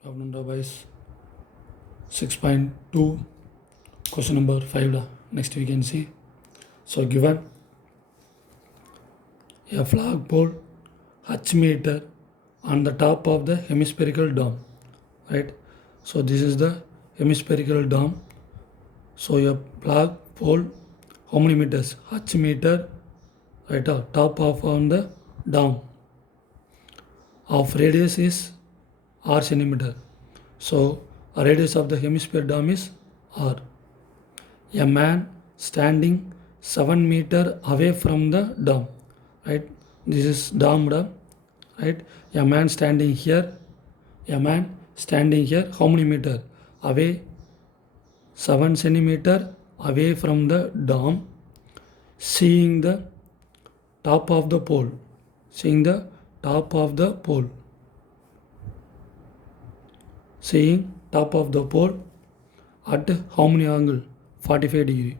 Problem device 6.2 question number 5 next we can see. So given a flagpole H meter on the top of the hemispherical dome, right? So this is the hemispherical dome. So a flagpole, how many meters? H meter, right? Top of on the dome of radius is r centimeter. So a radius of the hemisphere dome is r. A man standing 7 meter away from the dome, right? This is dome, right? A man standing here, how many meter away? 7 centimeter away from the dome, seeing the top of the pole, seeing top of the pole at how many angle? 45 degree.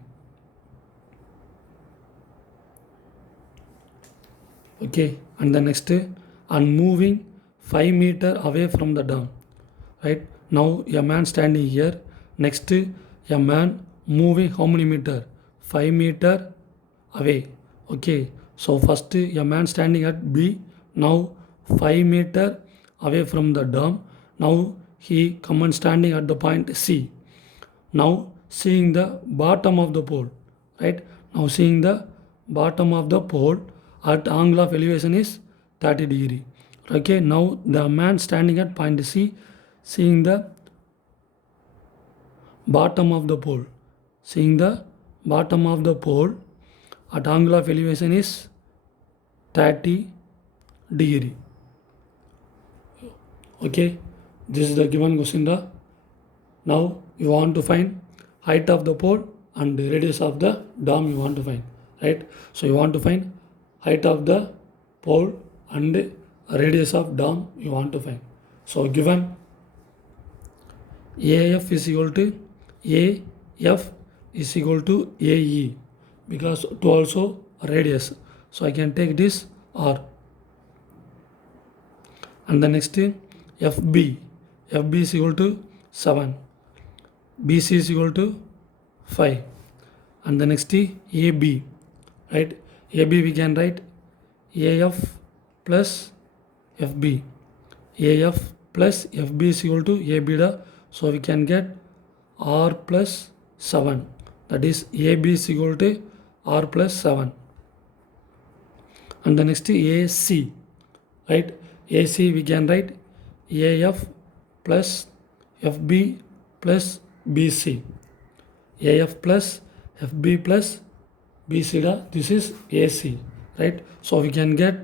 Okay, and the next, and moving 5 meter away from the dome, right? Now a man standing here, next a man moving how many meter? 5 meter away. Okay, so first a man standing at B, now 5 meter away from the dome. Now he come and standing at the point C. Now seeing the bottom of the pole, right? Now seeing the bottom of the pole at angle of elevation is 30 degree. Okay, now the man standing at point C, seeing the bottom of the pole, seeing the bottom of the pole at angle of elevation is 30 degree. Okay, this is the given question. Now you want to find height of the pole and the radius of the dome you want to find, right? So you want to find height of the pole and radius of dome you want to find. So given AF is equal to AF is equal to AE, because to also radius. So I can take this R. And the next FB is equal to 7, BC is equal to 5, and the next AB, right? AB we can write AF plus FB, AF plus FB is equal to AB, so we can get R plus 7, that is AB is equal to R plus 7. And the next AC, right? AC we can write AF plus FB plus BC, AF plus FB plus BC, this is AC, right? So we can get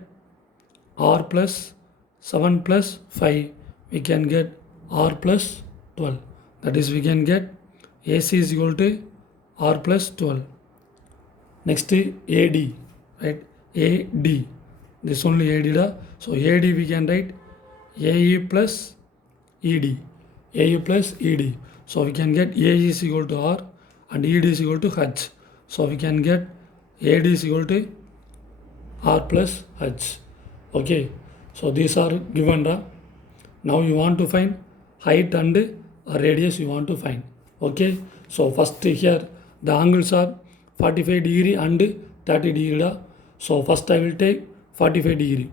R plus 7 plus 5, we can get R plus 12, that is we can get AC is equal to R plus 12. Next AD, right? AD, this only AD, so AD we can write AE plus ED, AE plus ED, so we can get AE is equal to R and ED is equal to H, so we can get AD is equal to R plus H. Okay, so these are given. Now you want to find height and radius you want to find. Okay, so first here the angles are 45 degree and 30 degree. So first I will take 45 degree,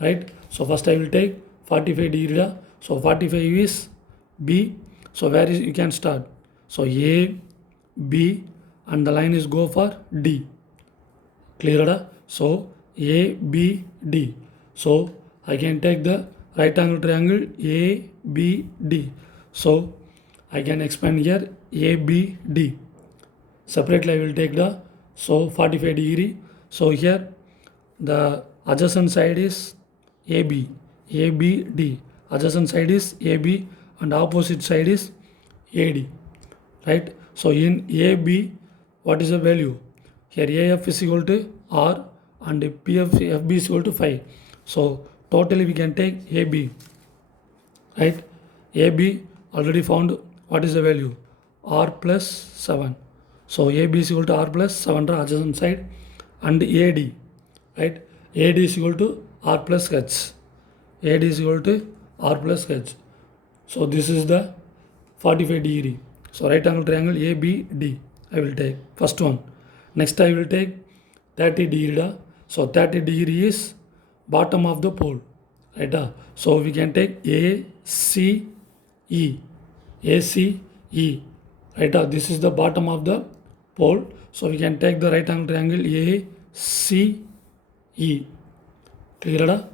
right? So first I will take 45 degree. So 45 is B. So where is you can start? So A, B, and the line is go for D. Clear? So A, B, D. So I can take the right angle triangle A, B, D. So I can expand here A, B, D. Separately I will take the 45 degree. So here the adjacent side is AB, ABD. Adjacent side is AB and opposite side is AD, right? So in AB, what is the value? Here AF is equal to R and FB is equal to 5. So totally we can take AB, right? AB already found what is the value? R plus 7. So AB is equal to R plus 7 adjacent side, and AD, right? AD is equal to R plus H. AD is equal to R plus H. So this is the 45 degree. So right angle triangle ABD I will take first one. Next I will take 30 degree. So 30 degree is bottom of the pole. Right? So we can take ACE. ACE. Right? This is the bottom of the pole. So we can take the right angle triangle ACE. Clear?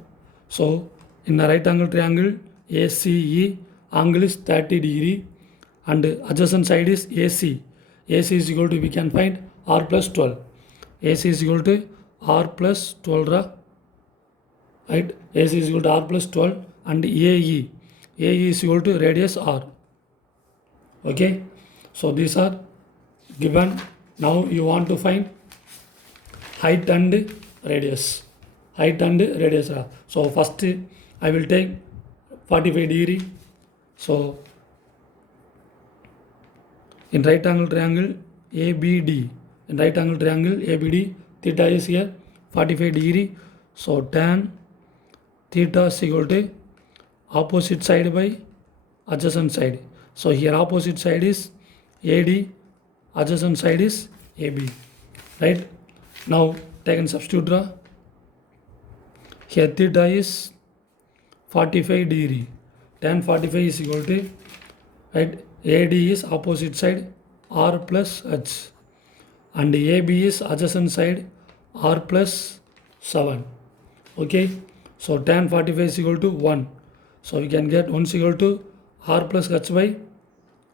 So in the right angle triangle ACE, angle is 30 degree and adjacent side is AC. AC is equal to, we can find R plus 12. AC is equal to R plus 12. Right? AC is equal to R plus 12 and AE. AE is equal to radius R. Okay. So these are given. Now you want to find height and radius. Height and radius. So first I will take 45 degree. So in right angle triangle ABD, in right angle triangle ABD, theta is here 45 degree. So tan theta is equal to opposite side by adjacent side. So here opposite side is AD, adjacent side is AB. Right? Now take and substitute draw. Here theta is 45 degree. Tan 45 is equal to, right, AD is opposite side R plus H and AB is adjacent side R plus 7. Okay. So tan 45 is equal to 1. So we can get 1 is equal to R plus H by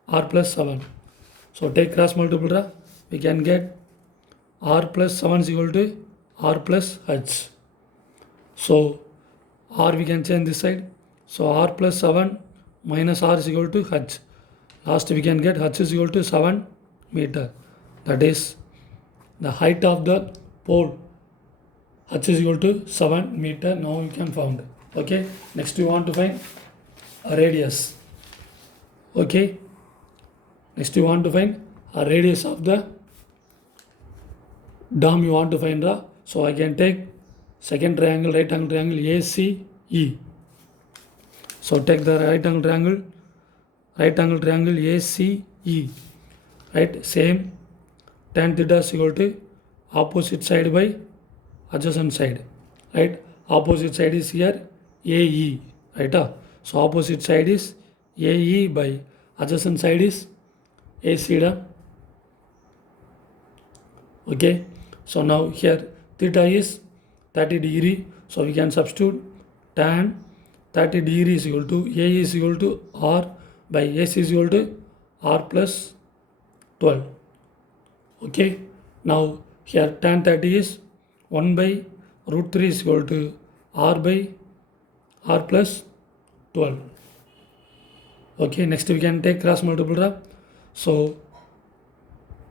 R plus 7. So take cross multiple, we can get R plus 7 is equal to R plus H. So R we can change this side. So R plus 7 minus R is equal to H. Last we can get H is equal to 7 meter. That is the height of the pole. H is equal to 7 meter. Now you can find. Okay. Next we want to find a radius. Okay. Next we want to find a radius of the dome you want to find. So I can take second triangle, right angle triangle ACE. So take the right angle triangle ACE. Right, same tan theta is equal to opposite side by adjacent side. Right, opposite side is here AE. Right, so opposite side is AE by adjacent side is AC. Okay, so now here theta is 30 degree. So we can substitute tan 30 degree is equal to A is equal to R by S is equal to R plus 12. Okay. Now here tan 30 is 1 by root 3 is equal to R by R plus 12. Okay. Next we can take cross multiple. So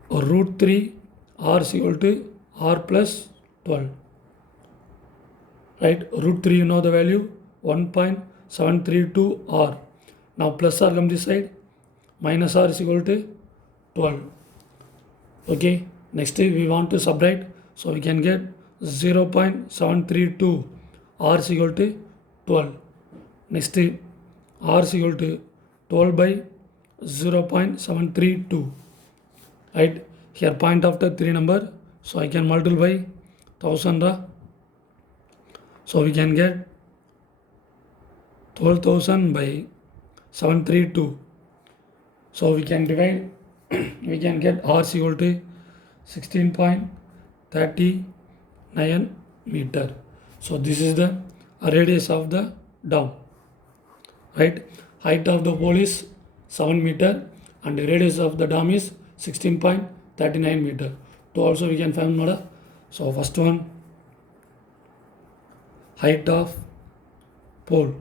root 3 R is equal to R plus 12. Right, root 3 you know the value 1.732 R. Now plus R come this side, minus R is equal to 12. Okay, next we want to subtract, so we can get 0.732 R is equal to 12. Next R is equal to 12 by 0.732. Right, here point after 3 number, so I can multiply 1000. So we can get 12,000 by 732. So we can divide, we can get R is equal to 16.39 meter. So this is the radius of the dome. Right, height of the pole is 7 meter and the radius of the dome is 16.39 meter. So also we can find another. So first one, height of pole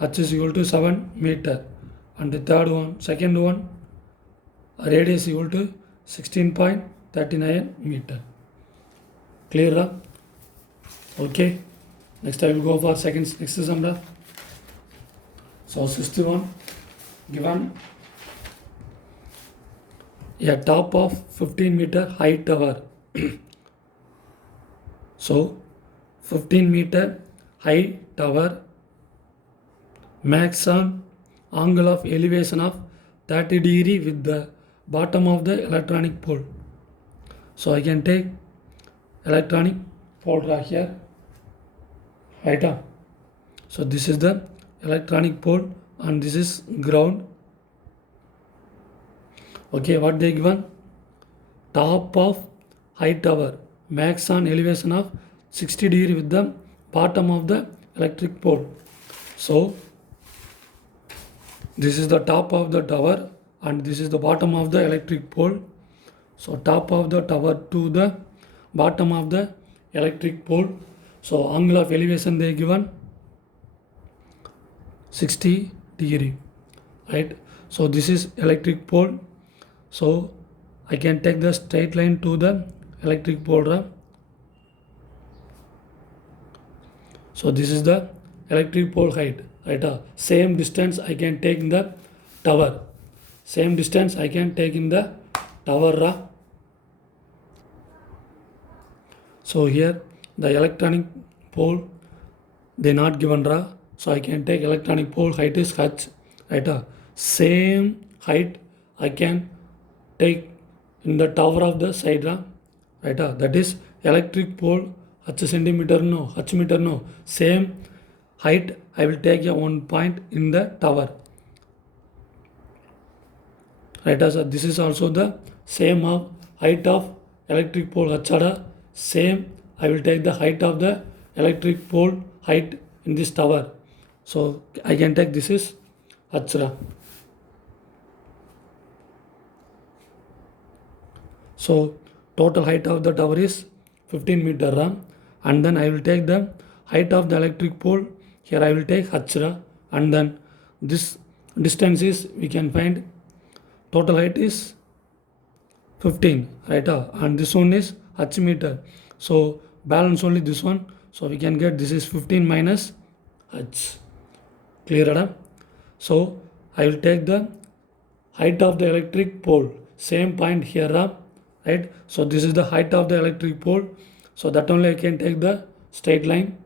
H is equal to 7 meter and the second one radius equal to 16.39 meter. Clear? Okay. Next I will go for next sum. So 61 given a top of 15 meter height tower. So 15 meter high tower, max on angle of elevation of 30 degree with the bottom of the electronic pole. So I can take electronic pole right here, right? So this is the electronic pole and this is ground. Okay, what they given? Top of high tower, max on elevation of 60 degree with the bottom of the electric pole. So this is the top of the tower and this is the bottom of the electric pole. So top of the tower to the bottom of the electric pole. So angle of elevation they given 60 degree, right? So this is electric pole. So I can take the straight line to the electric pole. Right? So this is the electric pole height, right? Same distance I can take in the tower. Same distance I can take in the tower. Right? So here the electronic pole they not given. Right? So I can take electronic pole height is h, right? Same height I can take in the tower of the side, right? That is electric pole h centimeter no, h meter no. Same height I will take a one point in the tower, right? So this is also the same of height of electric pole h. Same I will take the height of the electric pole height in this tower. So I can take this is h. So total height of the tower is 15 meter, and then I will take the height of the electric pole. Here I will take h, and then this distance is we can find total height is 15, right? And this one is h meter. So balance only this one. So we can get this is 15 minus h. Clear? So I will take the height of the electric pole. Same point here, right? So this is the height of the electric pole. So that only I can take the straight line,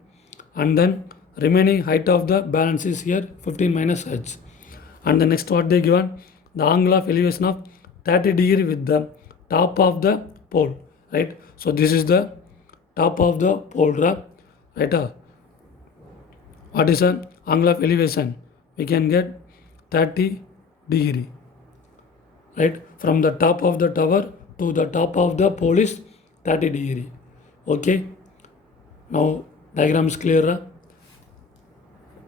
and then remaining height of the balance is here 15 minus h. And the next what they given, the angle of elevation of 30 degree with the top of the pole, right? So this is the top of the pole, right? What is an angle of elevation? We can get 30 degree, right? From the top of the tower to the top of the pole is 30 degree. Okay, now diagram is clear.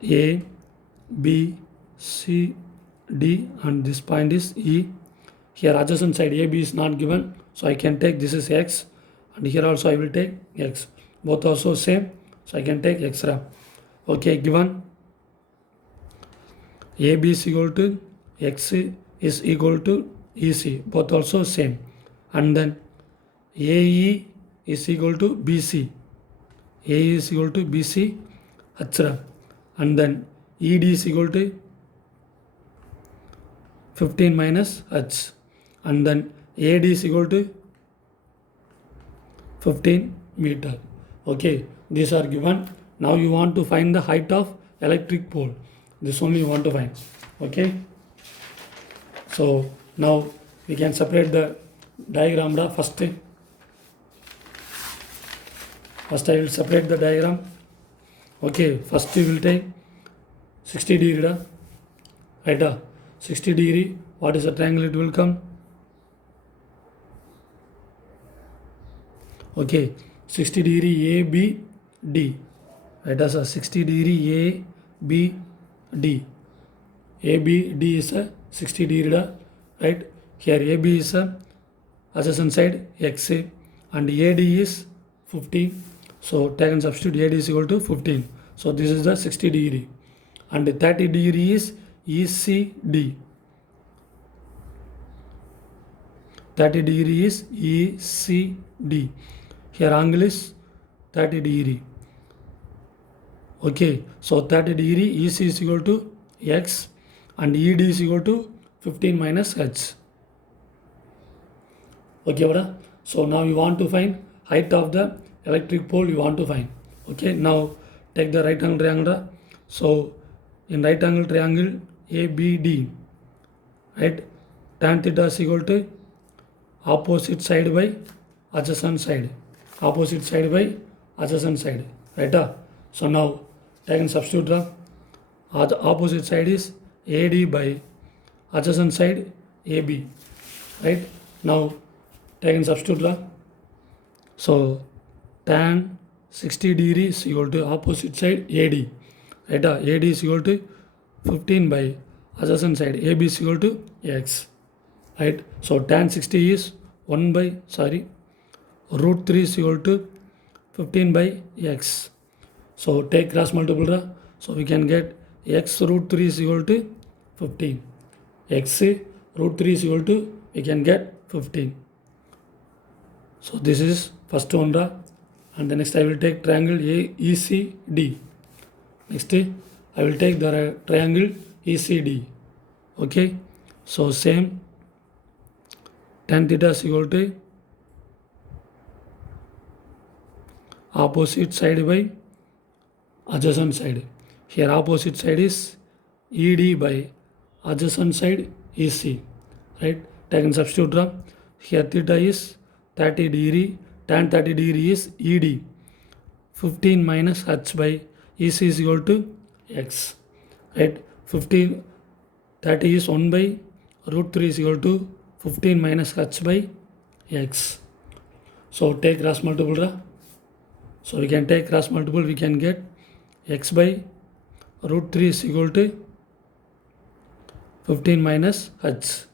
A, B, C, D, and this point is E. Here adjacent side AB is not given, so I can take this is X, and here also I will take X. Both also same, so I can take X. Okay, given AB is equal to X is equal to EC, both also same, and then AE is equal to BC, AE is equal to BC H, and then ED is equal to 15 minus H, and then AD is equal to 15 meter. Okay, these are given. Now you want to find the height of electric pole. This only you want to find. Okay, so now we can separate the diagram. First I will separate the diagram. Okay, first we will take 60 degree, right? 60 degree, what is the triangle it will come? Okay, 60 degree ABD, right? As a 60 degree ABD. ABD is a 60 degree, right? Here AB is a adjacent side X, and AD is 15. So take and substitute AD is equal to 15. So this is the 60 degree, and 30 degree is ECD. 30 degree is ECD. Here angle is 30 degree. Okay, so 30 degree EC is equal to X, and ED is equal to 15 minus H. Okay, brother? So now you want to find height of the electric pole, you want to find. Okay, now take the right angle triangle. So in right angle triangle, ABD, right? Tan theta is equal to opposite side by adjacent side, opposite side by adjacent side, right? So now I can substitute the opposite side is AD by adjacent side AB, right? Now I can substitute so tan 60 degrees is equal to opposite side AD, right? AD is equal to 15 by adjacent side AB is equal to X, right? So tan 60 is 1 by root 3 is equal to 15 by X. So take cross multiple, so we can get X root 3 is equal to 15. X root 3 is equal to, we can get 15. So this is first one, and the next I will take triangle AECD. Next I will take the triangle ECD. Okay, so same tan theta is equal to opposite side by adjacent side. Here opposite side is ED by adjacent side EC, right? I can substitute here theta is 30 degree, tan 30 degree is ED, 15 minus H by EC is equal to X, right? 15, 30 is 1 by root 3 is equal to 15 minus H by X. So take cross multiple, so we can take cross multiple, we can get X by root 3 is equal to 15 minus H.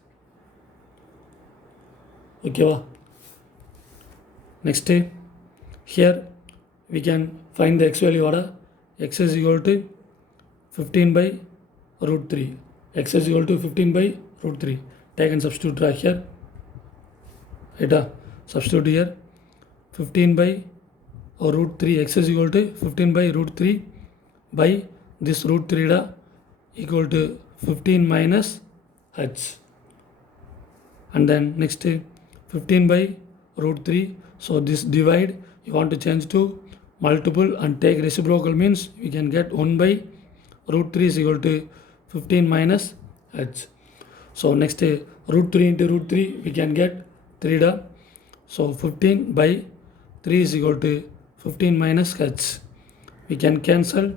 Okay, next here we can find the X value order. X is equal to 15 by root 3. X is equal to 15 by root 3. Take and substitute here. Right, substitute here 15 by root 3. X is equal to 15 by root 3 by this root 3 equal to 15 minus H. And then next 15 by root 3. So this divide you want to change to multiple and take reciprocal, means we can get 1 by root 3 is equal to 15 minus H. So next root 3 into root 3 we can get 3 . So 15 by 3 is equal to 15 minus H. We can cancel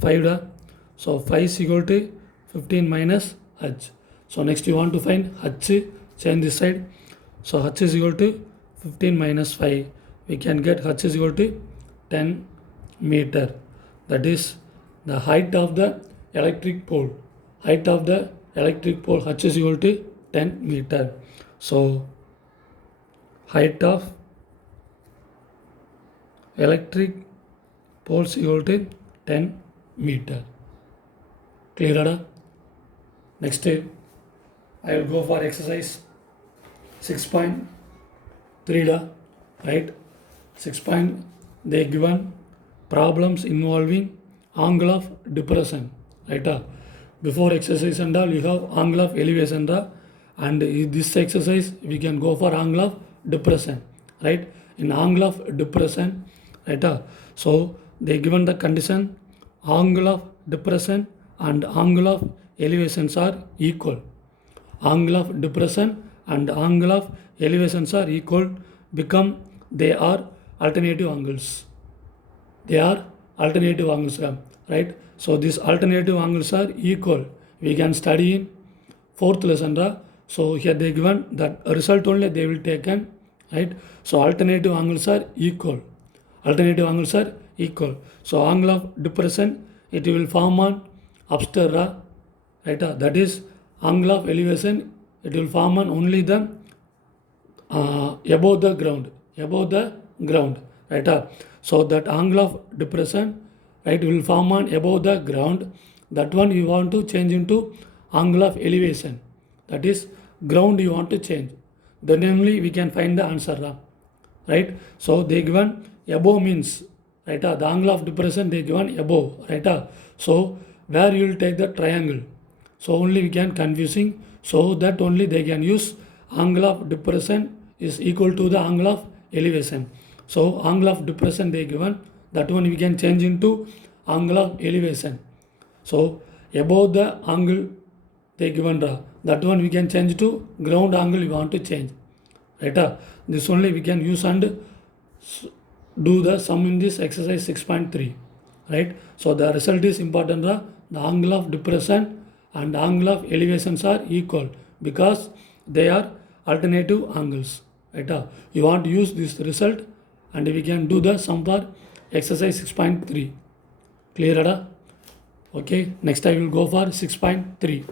5 . So 5 is equal to 15 minus H. So next you want to find H, change this side. So H is equal to 15 minus 5. We can get H is equal to 10 meter. That is the height of the electric pole. Height of the electric pole H is equal to 10 meter. So height of electric pole is equal to 10 meter. Clear? Next I will go for exercise 6.3, right? 6. They given problems involving angle of depression, right? Before exercise and all you have angle of elevation, and in this exercise we can go for angle of depression, right? In angle of depression, right? So they given the condition angle of depression and angle of elevations are equal. Angle of depression and angle of elevations are equal, become they are alternative angles. They are alternative angles, right? So these alternative angles are equal. We can study in 4th lesson. So here they given that result only they will taken, right? So alternative angles are equal. Alternative angles are equal. So angle of depression it will form on upstairs, right? That is angle of elevation it will form on only the above the ground, right? So that angle of depression, right, will form on above the ground. That one you want to change into angle of elevation, that is ground you want to change, then only we can find the answer, right? So they given above means, right, the angle of depression they given above, right? So where you will take the triangle, so only we can confusing, so that only they can use angle of depression is equal to the angle of elevation. So angle of depression they given, that one we can change into angle of elevation. So above the angle they given that one we can change to ground angle we want to change, right? This only we can use and do the sum in this exercise 6.3, right? So the result is important, the angle of depression and angle of elevations are equal because they are alternative angles, right? You want to use this result and we can do the sum for exercise 6.3. Clear? Okay, next I will go for 6.3.